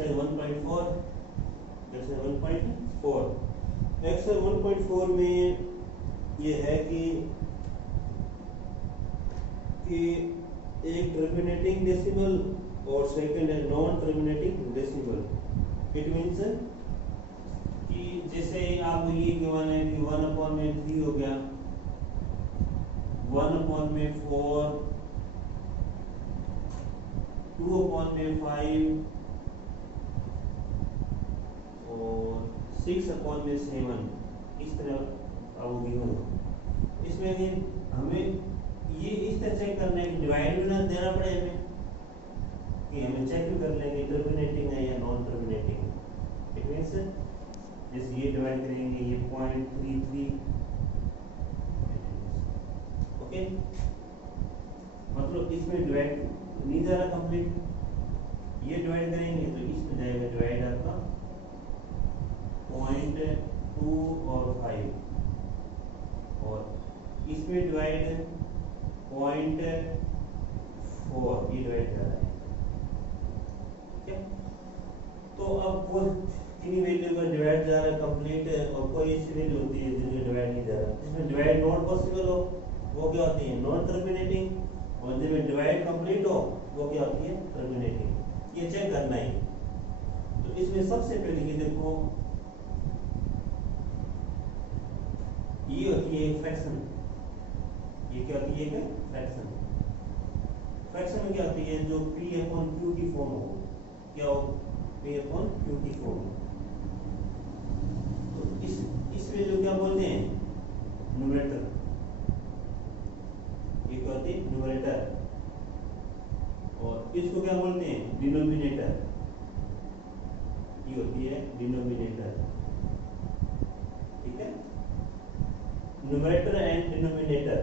Exercise 1.4 exercise 1.4 में ये है कि एक टर्मिनेटिंग डेसिमल और सेकंड है non terminating decimal. It means कि जैसे आपको ये गिवन है कि 1/3 हो गया, 1/4, 2/5 और 6/7 इस तरह आपको गिवन हो। इसमें कि हमें ये इस तरह चेक करना है कि डिवाइड भी ना देना पड़े हमें, कि हमें चेक भी कर लेंगे टर्मिनेटिंग है या नॉन टर्मिनेटिंग। इट मींस जैसे ये डिवाइड करेंगे ये 0.33, ओके, मतलब इसमें डिवाइड नहीं जा रहा कंप्लीट, ये डिवाइड करेंगे तो इसमें जाएगा डिवाइड आपका 0.2 और 5, और इसमें डिवाइड 0.4, ये डिवाइड कर रहा है। ठीक है, तो अब वो किन्हीं वैल्यू का डिवाइड जा रहा है कंप्लीट, और कोई ऐसी वैल्यू होती है जिसमें डिवाइड नहीं जा रहा, जिसमें डिवाइड नॉट पॉसिबल हो वो क्या होती है नॉन टर्मिनेटिंग, और जिसमें डिवाइड कंप्लीट हो वो क्या होती है टर्मिनेटिंग। ये चेक करना है। तो इसमें सबसे पहले ये देखो, ये होती है एक फ्रैक्शन। ये क्या होती है एक फ्रैक्शन। फ्रैक्शन में क्या होती है जो P/Q की फॉर्म हो, क्या हो P/Q की फॉर्म। तो इस वैल्यू क्या बोलते हैं न्यूमरेटर, ये क्या होती है न्यूमरेटर, और इसको क्या बोलते हैं डिनोमिनेटर, ये होती है डिनोमिनेटर। ठीक है, न्यूमरेटर एंड डिनोमिनेटर।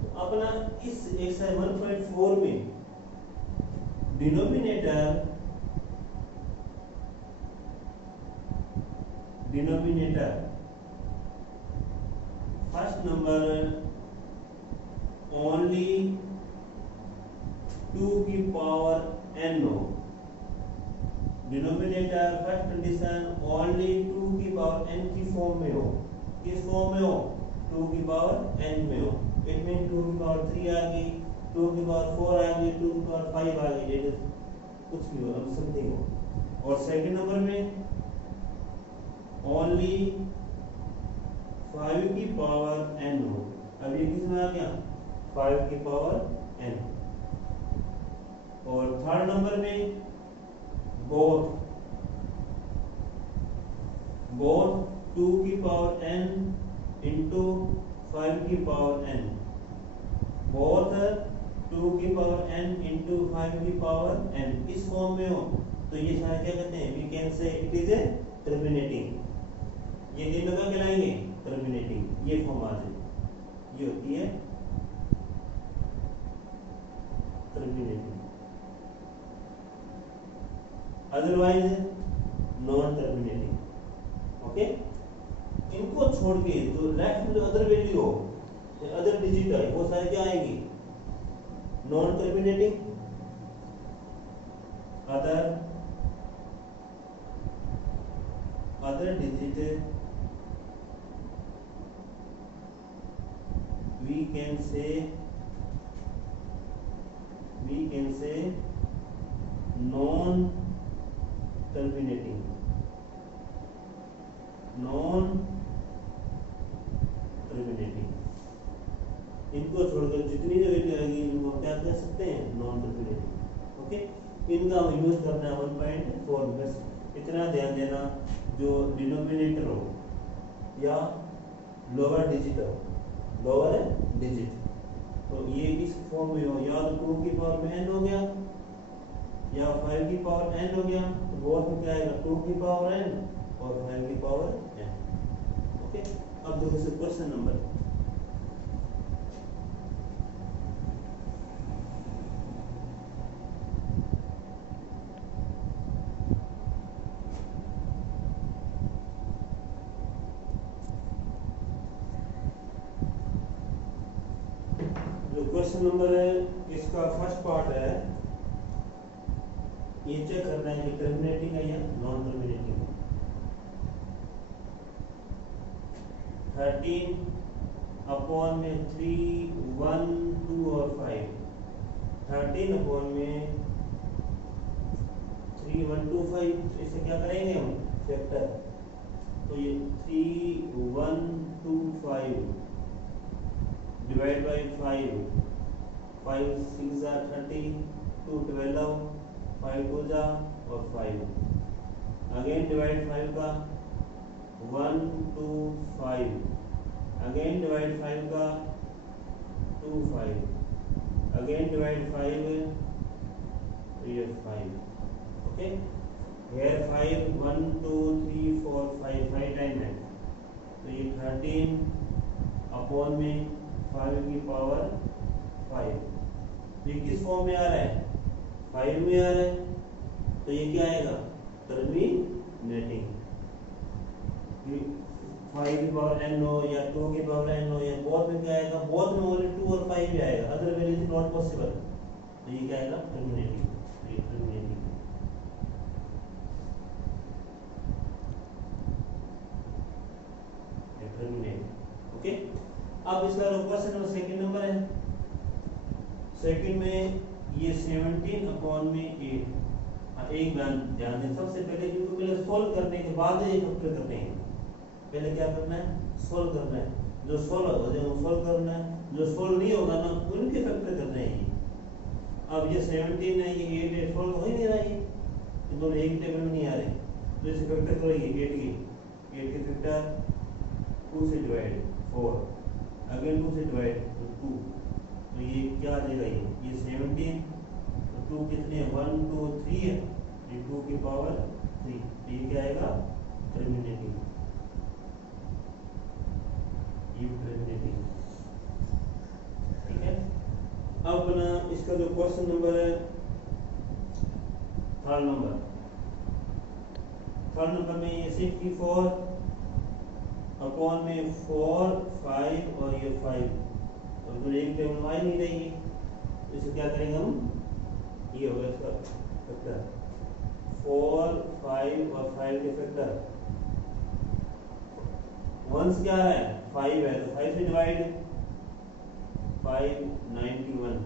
तो अपना इस एक्सरसाइज 1.4 में डिनोमिनेटर फर्स्ट नंबर ओनली 2 की पावर n हो, डिनोमिनेटर फर्स्ट कंडीशन ओनली 2 की पावर n की फॉर्म में हो। किस फॉर्म में हो 2 की पावर n में हो। इट मीन 2 की पावर 3 आ गई, 2 की पावर 4 आ गई, 2 की पावर 5 आ गई, डेट इज कुछ भी हो, अब समथिंग हो। और सेकंड नंबर में ओनली 5 की पावर n हो। अब ये किस में आ गया 5 की पावर n। और थर्ड नंबर में बोथ 2 की पावर n इंटू 5 की पावर n, बोथ 2 की पावर n इंटू 5 की पावर n इस फॉर्म में हो, तो ये सारे क्या कहते हैं, we can say it is a terminating. ये तीनों क्या कहलाएंगे टर्मिनेटिंग। ये फॉर्म आ जाए, ये होती है terminating, otherwise non terminating. Okay, इनको छोड़ के जो लेफ्ट में जो अदर वैल्यू हो, अदर डिजिट है, वो सारे क्या आएंगी non terminating. Other digit we can say non terminating, इनको छोड़कर जितनी जो वैल्यू आएगी इनको क्या कह सकते हैं नॉन टर्मिनेटिंग। ओके, इनका हम यूज करना है 1.4 बस इतना ध्यान देना। जो डिनोमिनेटर हो या लोअर डिजिट हो, लोअर डिजिट, तो ये इस फॉर्म में हो, या तो 2 की पावर में n हो गया या 5 की पावर n हो गया, तो बोथ में क्या आएगा 2 की पावर n और 5 की पावर n। ओके, अब देखो से क्वेश्चन नंबर क्वेश्चन नंबर है, इसका फर्स्ट पार्ट है ये चेक करना है कि टर्मिनेटिंग है या नॉन टर्मिनेटिंग है। 13 अपॉन में 3, 1, 2 और 5। 13 अपॉन में 3, 1, 2, 5, इसे क्या करेंगे हम फैक्टर। तो ये 3, 1, 2, 5 डिवाइड बाई 5, 5 6 जा 30, 2 12, 5 2 जा और 5 अगेन डिवाइड 5 का 1, 2, 5 अगेन डिवाइड 5 का 2, 5 अगेन डिवाइड 5, तो ये 5। ओके, हेयर 5, 1, 2, 3, 4, 5 टाइम है। तो ये 13 अपॉन में 5 की पावर 5। तो ये किस फॉर्म में आ रहा है? 5 में आ रहा है। तो ये क्या आएगा? टर्मिनेटिंग। 5 की पावर n हो या 2 की पावर n हो या बोथ में क्या आएगा? बोथ में ओनली 2 और 5 ही आएगा, other value is not possible. तो ये क्या आएगा? टर्मिनेटिंग। ये टर्मिनेटिंग टर्मिनेट। ओके, अब इसका क्वेश्चन नंबर सेकंड नंबर है। सेकंड में ये 17 अपॉन में 8। एक ध्यान दें, सबसे पहले क्योंकि पहले सोल्व करने के बाद ये फैक्टर करने हैं। पहले क्या करना है? सोल्व करना है। जो सोल्व हो जाए वो सोल्व करना है, जो सोल्व नहीं होगा ना उनके फैक्टर करने हैं। अब ये 17 है, ये 8 है, सोल्व हो ही नहीं रहा है, ये दोनों एक टेबल में नहीं आ रहे। तो इसे फैक्टर करेंगे 8 के फैक्टर 2 से डिवाइड 4 अगेन 2 से डिवाइड 2। तो ये क्या आ जाएगा? ये 17 तो 2 कितने 1, 2, 3 है, ये 2 की पावर 3। तो ये क्या आएगा? टर्मिनेटिंग। ये टर्मिनेटिंग। ठीक है, अब अपना इसका जो क्वेश्चन नंबर है थर्ड नंबर में ये 64 अपॉन में 4, 5 और ये 5। अब तो एक टेबल आ नहीं रही, तो इसे क्या करेंगे हम? ये होगा इसका फैक्टर 4, 5 और 5 के फैक्टर। वंस क्या है? 5 है, तो 5 से डिवाइड 5, 91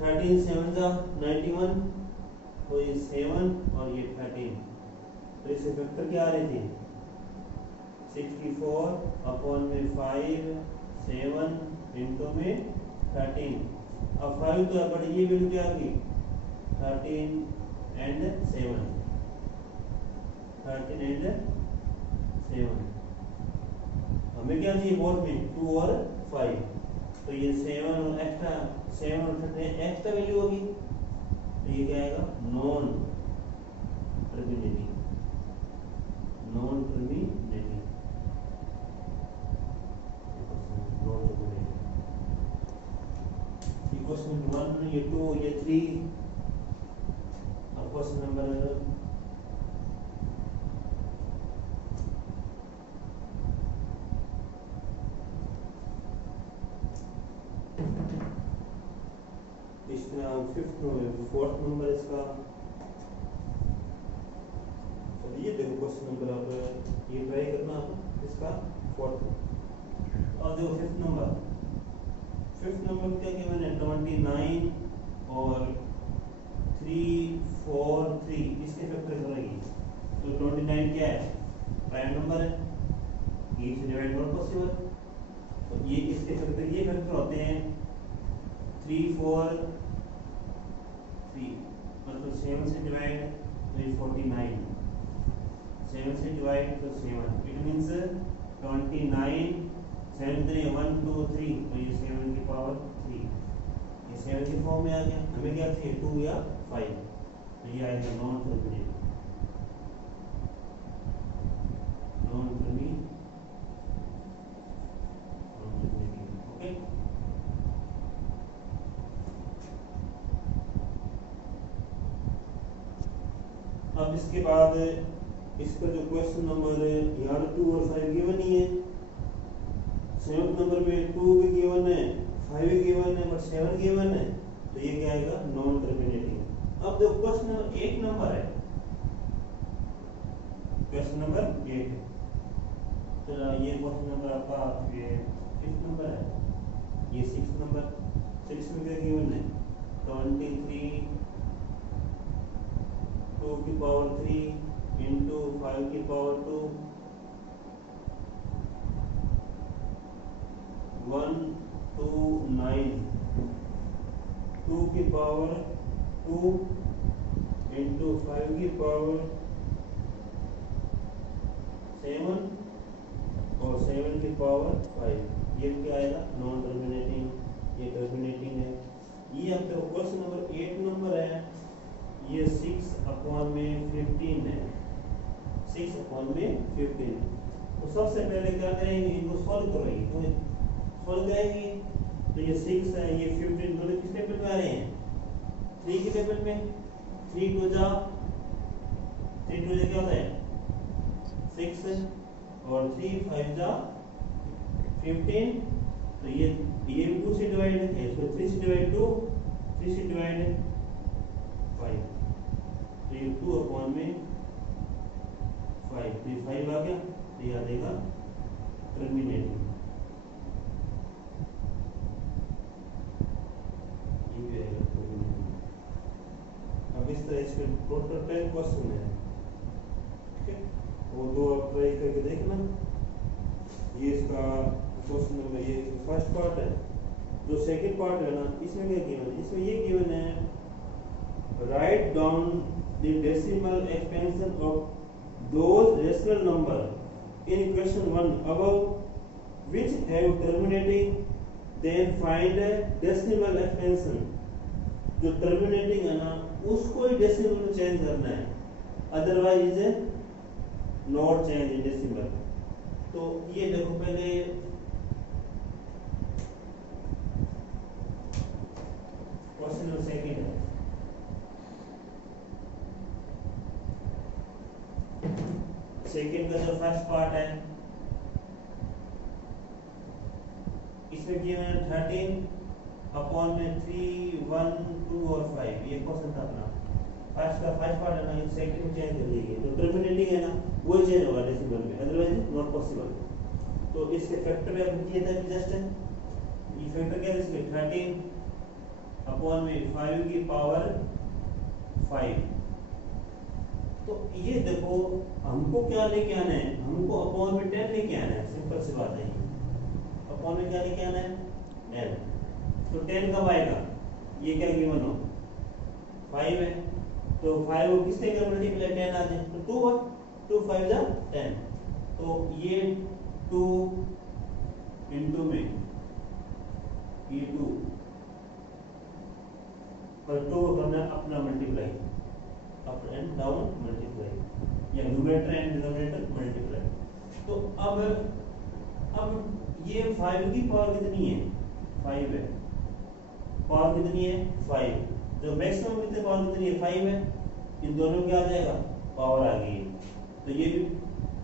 13 7 जा 91, तो ये 7 और ये 13। तो इससे फैक्टर क्या आ रहे थे? 64 अपॉन में 5, 7 इंटू में 13। अब 5 तो बट ये वैल्यू क्या आ गई? 13 एंड 7। 13 एंड 7 हमें क्या चाहिए? बोथ में 2 और 5। तो ये 7 और एक्स्ट्रा 7 और 13 एक्स्ट्रा वैल्यू होगी। तो ये क्या आएगा? Non terminating. क्वेश्चन नंबर 1, ये 2, ये 3। अब क्वेश्चन नंबर इसका 4th नंबर इसका। चलिए देखो क्वेश्चन नंबर, आप ये ट्राई करना आप इसका 4th। और देखो 5th नंबर क्या गिवन है? 29 और 3, 4, 3 इसके फैक्टर करेंगे। तो 29 क्या है? प्राइम नंबर है, ये से डिवाइड नॉट पॉसिबल। तो ये इसके फैक्टर, ये फैक्टर होते हैं 3, 4, 3 मतलब 7 से डिवाइड तो ये 49, 7 से डिवाइड तो 7। इट मीन्स 29 7 3 1 2 3, तो ये 7 की पावर 3। ये 7 के फॉर्म में आ गया। हमें क्या चाहिए? 2 या 5। तो ये आएगा नॉन टर्मिनेटिंग। ओके, अब इसके बाद इसका जो क्वेश्चन नंबर है यहाँ 2 और 5 गिवन ही है। 7th नंबर में 2 भी गिवन है, 5 गिवन है बट 7 गिवन है, तो ये क्या आएगा, नॉन टर्मिनेटिंग। अब देखो क्वेश्चन नंबर 8 नंबर है, क्वेश्चन नंबर 8 है, तो ये क्वेश्चन नंबर आपका ये 5th नंबर है, ये 6th नंबर। तो इसमें क्या गिवन है, 23 2 की पावर 3 इंटू 5 की पावर 2 129 2 की पावर 2 इंटू 5 की पावर 7 और 7 की पावर 5। ये क्या आएगा, नॉन टर्मिनेटिंग, ये टर्मिनेटिंग है। ये आपका क्वेश्चन नंबर 8 नंबर है, ये 6/15 है, 6/15। तो सबसे पहले क्या करेंगे, इनको सॉल्व करेंगे, तो सॉल्व करेंगे तो ये 6 है, ये 15 दोनों किस टेबल में आ रहे हैं, 3 के टेबल में। 3 2 जा क्या होता है 6 और 3 5 जा 15। तो ये भी 2 से डिवाइड है, इसको 3 से डिवाइड 2, 3 से डिवाइड 5, तो ये 2/5, तो ये 5 आ गया, तो ये आ जाएगा टर्मिनेटिंग। ये भी आएगा टर्मिनेटिंग। अब इस तरह इसके टोटल 10 क्वेश्चन है, ठीक है, वो दो आप ट्राई करके देखना। ये इसका क्वेश्चन नंबर, ये फर्स्ट पार्ट है। जो सेकंड पार्ट है ना, इसमें क्या गिवन है, इसमें ये गिवन है, write down the decimal expansion of those rational number in question 1 above which have terminating, then find decimal expansion. जो टर्मिनेटिंग है ना, उसको ही डेसिमल में चेंज करना है, otherwise is not change in decimal. तो ये देखो, पहले क्वेश्चन नंबर सेकंड है, सेकंड का जो फर्स्ट पार्ट है, इसमें गिवन है 13/3 1 2 और 5। ये क्वेश्चन था अपना फर्स्ट पार्ट है ना, सेकंड में चेंज कर लीजिए, तो टर्मिनेटिंग है ना, वो चेंज होगा डेसिमल में, अदरवाइज नॉट पॉसिबल। तो इसके फैक्टर में अपन किया था जस्ट, ये फैक्टर क्या है इसके, 13/5 की पावर 5। तो ये देखो, हमको क्या लेके आना है, हमको अपॉन में 10 लेके आना है, सिंपल सी बात है। अपॉन में क्या लेके आना है, 10। तो 10 कब आएगा, ये क्या गिवन हो 5 है, तो 5 को किससे कर मल्टीप्लाई, 10 आ जाए, तो 2 है, 2 5 जा 10। तो ये 2 इंटू में ये 2 और 2 करना अपना multiply, up and down multiply, या न्यूमरेटर एंड डिनोमिनेटर मल्टीप्लाई। तो अब ये 5 की पावर कितनी है, 5 है, पावर कितनी है 5, जो मैक्सिमम कितने पावर कितनी है 5 है, इन दोनों क्या आ जाएगा, पावर आ गई। तो ये भी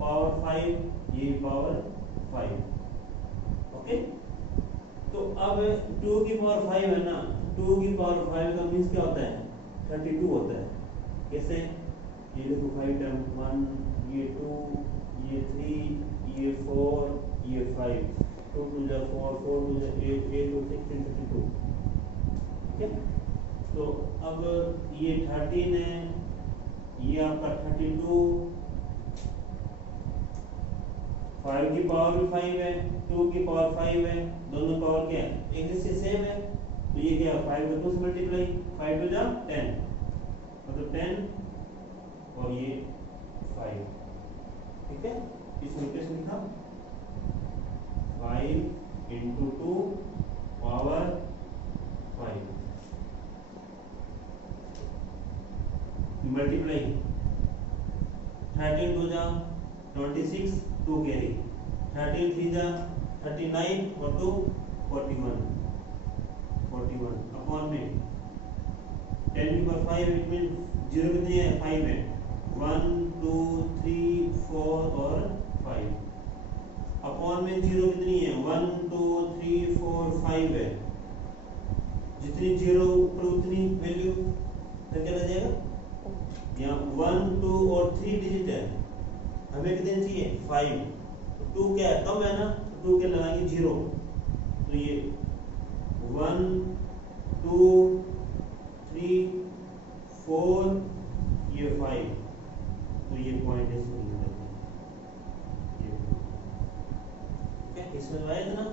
पावर 5, ये पावर 5, ओके। तो अब 2 की पावर 5 है ना, 2 की पावर 5 का मींस क्या होता है, 32 होता है। कैसे, ये देखो 5 टाइम 1, ये 2, ये 3, ये 4, ये 5, 2 2 जा 4, 4 2 जा 8, 8 2 16 32, ठीक है। तो अब ये 13 है, ये आपका 32, 5 की पावर भी 5 है, 2 की पावर 5 है, दोनों पावर क्या है, एक से सेम है। तो ये क्या 5 को 2 से मल्टीप्लाई, 5 2 जा 10, मतलब 10 और ये 5, ठीक है। इसमें कैसे लिखा, 5 इंटू 2 पावर 5 मल्टीप्लाई, 13 2 जा 26, 2 कैरी, 13 3 जा 39 और 2 41 अपॉन में 10 की पावर 5, इट मीन 0 कितनी है 5 है, 1 2 3 4 और 5 अपॉन में 0 कितनी है 1 2 3 4 5 है, जितनी जीरो ऊपर उतनी वैल्यू, तो क्या लग जाएगा? यहाँ 1 2 और 3 डिजिट है, हमें कितने चाहिए? 5। तो 2 क्या है? कम है ना, तो 2 क्या लगाएंगे? 0। तो ये 1 2 3 4 ये 5, तो ये पॉइंट है इसमें क्या इसमें आया था ना?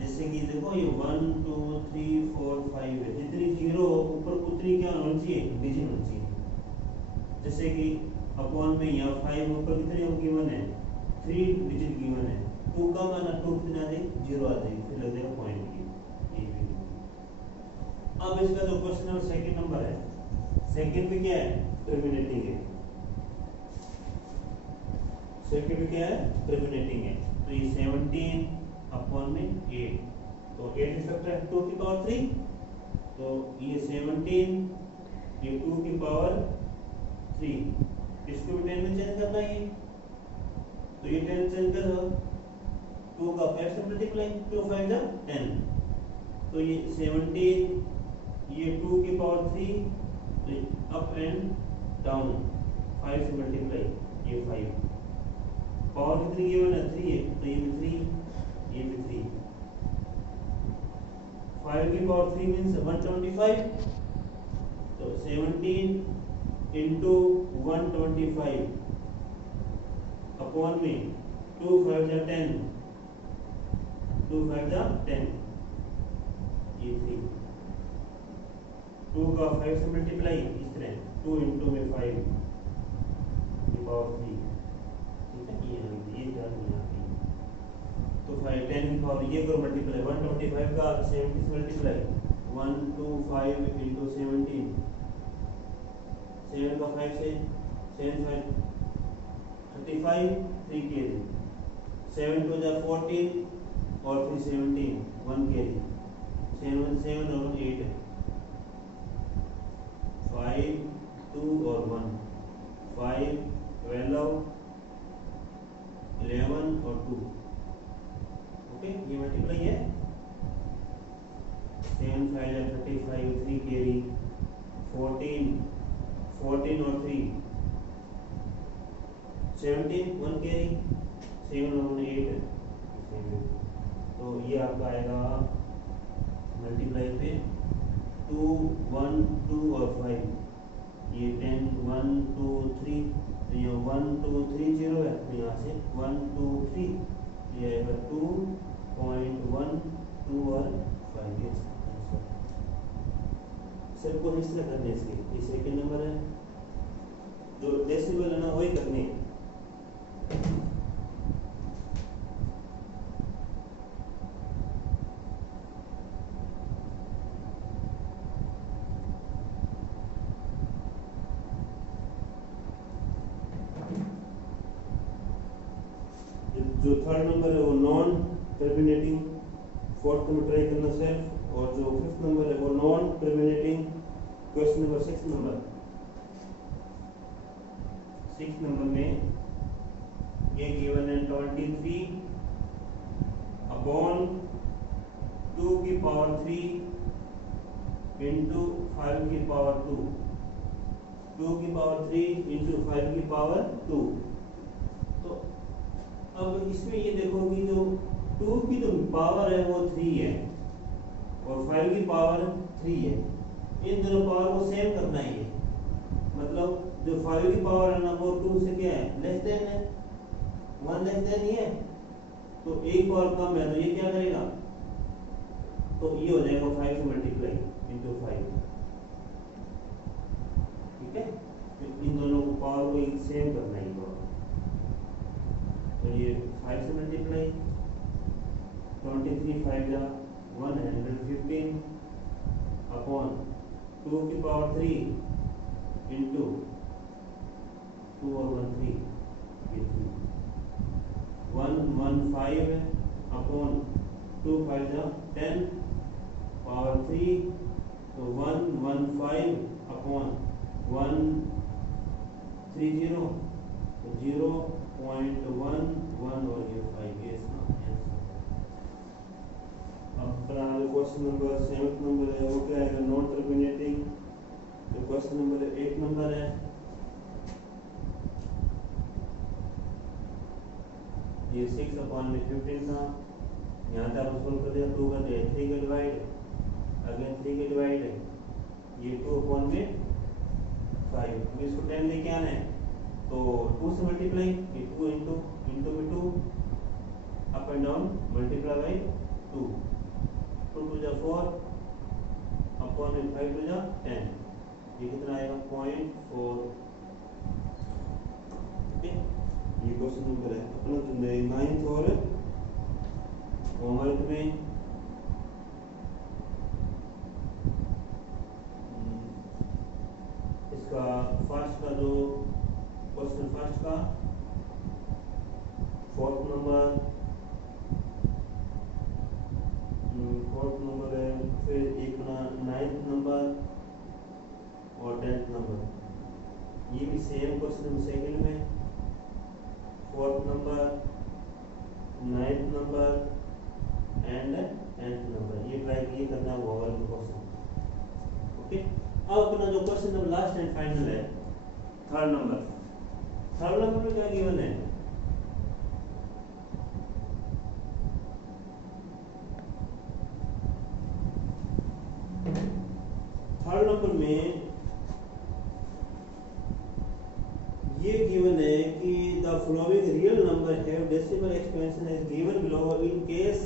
जैसे कि देखो ये 1 2 3 4 5 है, जितनी जीरो ऊपर उतनी क्या होनी चाहिए? डिजिट होनी चाहिए। जैसे कि अपॉन में यहाँ 5 ऊपर कितने गिवन है? 3 डिजिट गिवन है। 2 कम है ना, 2 कितने आ जाएगी? 0 आ जाएगी, फिर लग जाएगा पॉइंट की। अब इसका जो क्वेश्चन नंबर सेकंड नंबर है, सेकंड में क्या है? टर्मिनेटिंग है। सेकंड में क्या है? टर्मिनेटिंग है। तो ये 17 अपॉन में 8, तो 8 फैक्टर है 2 की पावर 3, तो ये 17 ये 2 की पावर 3, इसको भी 10 में चेंज करना है। तो ये 10 चेंज करो, 2 का 5 से मल्टीप्लाई, 2 5 जा 10, तो ये 17 ये 2 की पावर 3, तो अप एंड डाउन 5 से मल्टीप्लाई, ये 5 पावर कितनी गिवन है? 3 है, तो ये भी 3, ये भी 3, 5 की पावर 3 मीन्स 125, तो 17 इंटू 125 अपॉन में 2 5 जा 10, 2 5 जा 10, ये 3, 2 का 5 से मल्टीप्लाई इस तरह 2 इंटू में 5 की पावर 3, ठीक है? ये टर्म यहाँ पे, तो 5 10 की पावर ये करो मल्टीप्लाई, 125 का 70 से मल्टीप्लाई, 125 इंटू 17, 7 का 5 से 7 5 35, 3 केरी, 7 2 जा 14 और फिर 17 1 केरी, 7 7 और 8 5 2 और 1 5 12 11 और 2, ओके? ये मल्टीप्लाई है, 7 5 या 35 3 केरी, 14 और 3 17 1 केरी, 7 और 8, तो ये आपका आएगा मल्टीप्लाई पे 2 1 2 और 5, ये 10 1 2 3, तो ये 1 2 3 0 है, तो यहाँ से 1 2 3, ये आएगा 2.1 2 और 5, ये सर को इस तरह करने इसके, ये सेकंड नंबर है, जो डेसिमल है ना वही करने हैं। जो थर्ड नंबर है वो non terminating, fourth number try करना सेल्फ, और जो फिफ्थ नंबर है वो non terminating. Question number 6 number, 6 number में ये गिवन है 23 अपॉन 2 की पावर 3 इंटू 5 की पावर 2, 2 की पावर 3 इंटू 5 की पावर 2। तो अब इसमें ये देखो कि जो 2 की जो पावर है वो 3 है और 5 की पावर 3 है, इन दोनों पावर को सेम करना है। ये मतलब जो 5 की पावर है ना वो 2 से क्या है? लेस देन है, 1 लेस देन ही है, तो एक पावर कम है, तो ये क्या करेगा? तो ये हो जाएगा 5 से मल्टीप्लाई इंटू 5, ठीक है? तो इन दोनों को पावर को सेम करना है पावर, तो ये 5 से मल्टीप्लाई 23 5 जा 115 अपॉन 2 की पावर 3 इंटू 2 और 1 3, ये 115 अपॉन 2 5 जा 10 पावर 3, तो 115 अपॉन 130, तो 0.11 और ये 5, ये इसका आंसर। अब बना लो क्वेश्चन क्वेश्चन नंबर 7 नंबर है वो क्या आएगा, नॉन टर्मिनेटिंग। जो क्वेश्चन नंबर 8 नंबर है ये 6/15 था, यहाँ तक आप सोल्व कर दिया, 2 कर दिया, 3 का डिवाइड, अगेन 3 का डिवाइड है, ये 2/5। अब इसको 10 लेके आना है तो 2 से मल्टीप्लाई, ये 2 इंटू में 2, up and down multiply by 2, 2 टू जा 4 अपॉन में 5 टू जा 10, ये कितना आएगा 0.4। ओके, ये क्वेश्चन नंबर है अपना जो 9th और होमवर्क में इसका फर्स्ट का जो क्वेश्चन फर्स्ट का 4th नंबर है, फिर एक 9th नंबर और 10th नंबर, ये भी सेम क्वेश्चन सेकंड में 4th number, 9th number and 10th number, ये ट्राई किए करना है ओवरऑल क्वेश्चन। ओके, अब अपना जो question number last and final है, थर्ड नंबर में क्या गिवन है, थर्ड नंबर में ये गिवन है कि the following real number have decimal expansion as given below, in case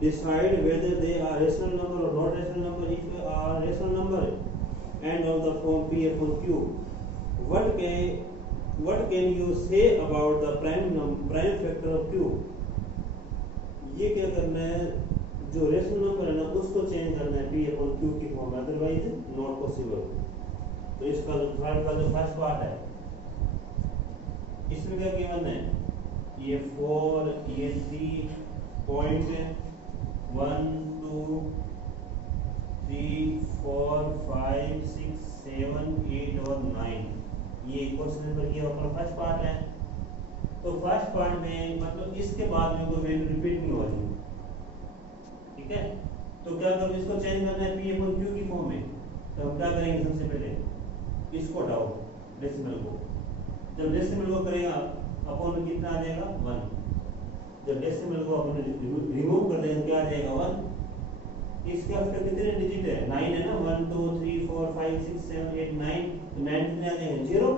decide whether they are rational number or not rational number. If they are rational number and of the form p upon q, what can you say about the prime factor of q? ये क्या करना है, जो rational number है ना उसको change करना है p upon q की फॉर्म, अदरवाइज नॉट पॉसिबल। तो इसका जो थर्ड का जो फर्स्ट पार्ट है इसमें क्या गिवन है, ये 4, ये 3 पॉइंट 1 2 3 4 5 6 7 8 और 9, ये क्वेश्चन नंबर ये अपना फर्स्ट पार्ट है। तो फर्स्ट पार्ट में मतलब इसके बाद में कोई वैल्यू रिपीट नहीं हो रही, ठीक है। तो क्या करो, इसको चेंज करना है p अपॉन q की फॉर्म में, तो हम क्या करेंगे, सबसे पहले इसको हटाओ डेसिमल को, जब डेसिमल को करेगा अपॉन में कितना आ जाएगा 1, जब डेसिमल को अपन रिमूव कर देंगे क्या आ जाएगा 1। इसके आफ्टर कितने डिजिट है, 9 है ना, 1 2 3 4 5 6 7 8 9, तो 9 कितने आ जाएंगे 0,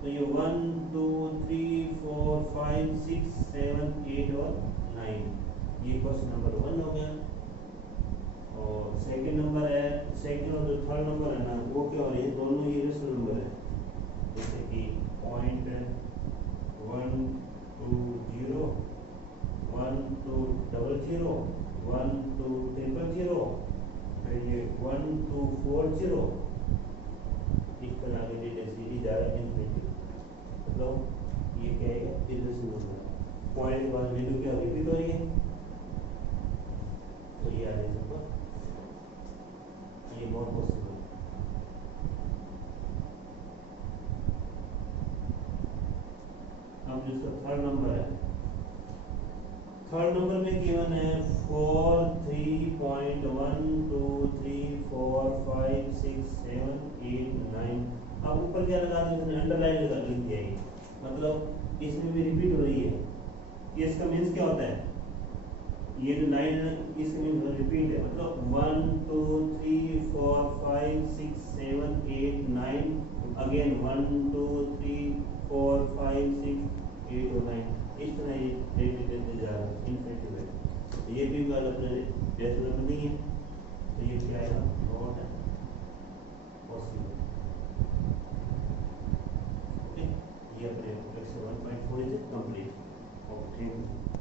तो ये 1 2 3 4 5 6 7 8 और 9, ये क्वेश्चन नंबर 1 हो गया। और सेकंड नंबर है, सेकंड और जो थर्ड नंबर है ना वो क्या हो रही है, दोनों ये रेशनल नंबर है, जैसे कि 0.1 2 0 1 2 0 0 1 2 0 0, फिर ये 1 2 4 0, इस तरह के डेटा सीरीज जा रहा है इनफिनिटी, मतलब ये क्या है इरेशनल नंबर, पॉइंट के बाद वैल्यू क्या रिपीट हो रही है, तो ये आ जाएगा, ये बहुत पॉसिबल। अब जिसका थर्ड नंबर है, थर्ड नंबर में गिवन है 4 3.1 2 3 4 5 6 7 8 9, अब ऊपर क्या लगा देंगे, अंडरलाइन लगा लिख दिया, मतलब इसमें भी रिपीट हो रही है, ये इसका मींस क्या होता है, ये जो 9 है इसका मींस रिपीट है, मतलब 1 2 3 4 5 6 7 8 9, अगेन 1 2 3 4 5 6 8 और 9, इस तरह ये डेटा जा रहा है इनफिनिटी में। ये भी वाला डेसिमल नहीं है, तो ये क्या आएगा, नॉट पॉसिबल। ओके, ये अपने lecture 1.4 is complete. Okay, thank you.